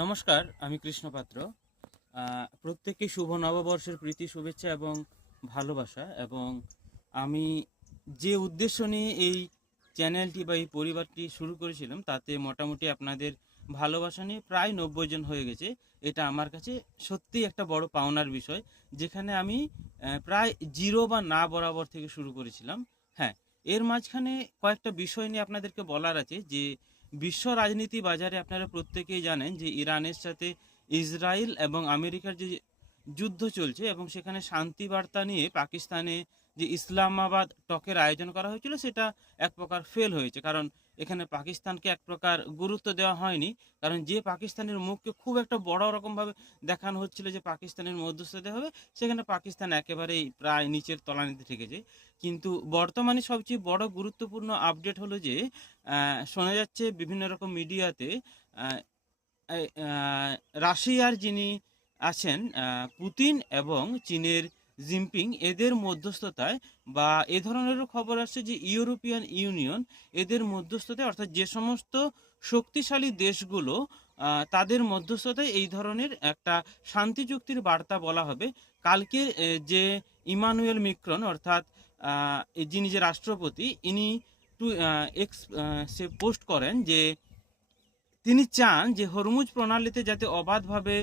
নমস্কার, আমি কৃষ্ণ পাত্র। প্রত্যেককে শুভ নববর্ষের প্রীতি শুভেচ্ছা এবং ভালোবাসা। এবং আমি যে উদ্দেশ্য নিয়ে এই চ্যানেলটি বা এই পরিবারটি শুরু করেছিলাম, তাতে মোটামুটি আপনাদের ভালোবাসা নিয়ে প্রায় 90 জন হয়ে গেছে। এটা আমার কাছে সত্যিই একটা বড় পাওনার বিষয়, যেখানে আমি প্রায় জিরো বা না বরাবর থেকে শুরু করেছিলাম। হ্যাঁ, এর মাঝখানে কয়েকটা বিষয় নিয়ে আপনাদেরকে বলার আছে। যে বিশ্ব রাজনীতি বাজারে আপনারা প্রত্যেকেই জানেন যে ইরানের সাথে ইসরায়েল এবং আমেরিকার যে যুদ্ধ চলছে, এবং সেখানে শান্তি বার্তা নিয়ে পাকিস্তানে যে ইসলামাবাদ টকের আয়োজন করা হয়েছিল, সেটা এক প্রকার ফেল হয়েছে। কারণ এখানে পাকিস্তানকে এক প্রকার গুরুত্ব দেওয়া হয়নি। কারণ যে পাকিস্তানের মুখকে খুব একটা বড় রকমভাবে দেখানো হচ্ছিল যে পাকিস্তানের মধ্যস্থতা হবে, সেখানে পাকিস্তান একেবারেই প্রায় নিচের তলানিতে ঠেকেছে। কিন্তু বর্তমানে সবচেয়ে বড় গুরুত্বপূর্ণ আপডেট হলো যে শোনা যাচ্ছে বিভিন্ন রকম মিডিয়াতে আহ, এই, রাশিয়ার যিনি আছেন পুতিন এবং চীনের জিনপিং, এদের মধ্যস্থতায় বা এ ধরনেরও খবর আসছে যে ইউরোপিয়ান ইউনিয়ন এদের মধ্যস্থতায়, অর্থাৎ যে সমস্ত শক্তিশালী দেশগুলো তাদের মধ্যস্থতায় এই ধরনের একটা শান্তি চুক্তির বার্তা বলা হবে। কালকে যে ইমানুয়েল ম্যাক্রন, অর্থাৎ যিনি যে রাষ্ট্রপতি, ইনি টু এক্স সে পোস্ট করেন যে তিনি চান যে হরমুজ প্রণালীতে যাতে অবাধভাবে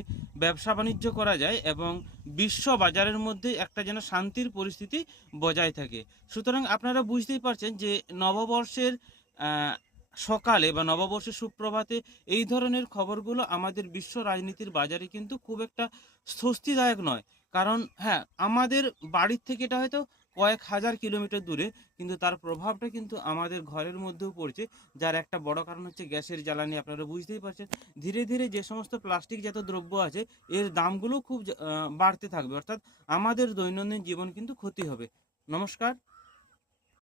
ব্যবসা বাণিজ্য করা যায় এবং বিশ্ব বাজারের মধ্যে একটা যেন শান্তির পরিস্থিতি বজায় থাকে। সুতরাং আপনারা বুঝতেই পারছেন যে নববর্ষের আহ, সকালে বা নববর্ষের সুপ্রভাতে এই ধরনের খবরগুলো আমাদের বিশ্ব রাজনীতির বাজারে কিন্তু খুব একটা স্বস্তিদায়ক নয়। কারণ হ্যাঁ, আমাদের বাড়ির থেকে এটা হয়তো কয়েক হাজার কিলোমিটার দূরে, কিন্তু তার প্রভাবটা কিন্তু আমাদের ঘরের মধ্যেও পড়ছে। যার একটা বড় কারণ হচ্ছে গ্যাসের জ্বালানি। আপনারা বুঝতেই পারছেন, ধীরে ধীরে যে সমস্ত প্লাস্টিক জাত দ্রব্য আছে, এর দামগুলো খুব বাড়তে থাকবে, অর্থাৎ আমাদের দৈনন্দিন জীবন কিন্তু ক্ষতি হবে। নমস্কার।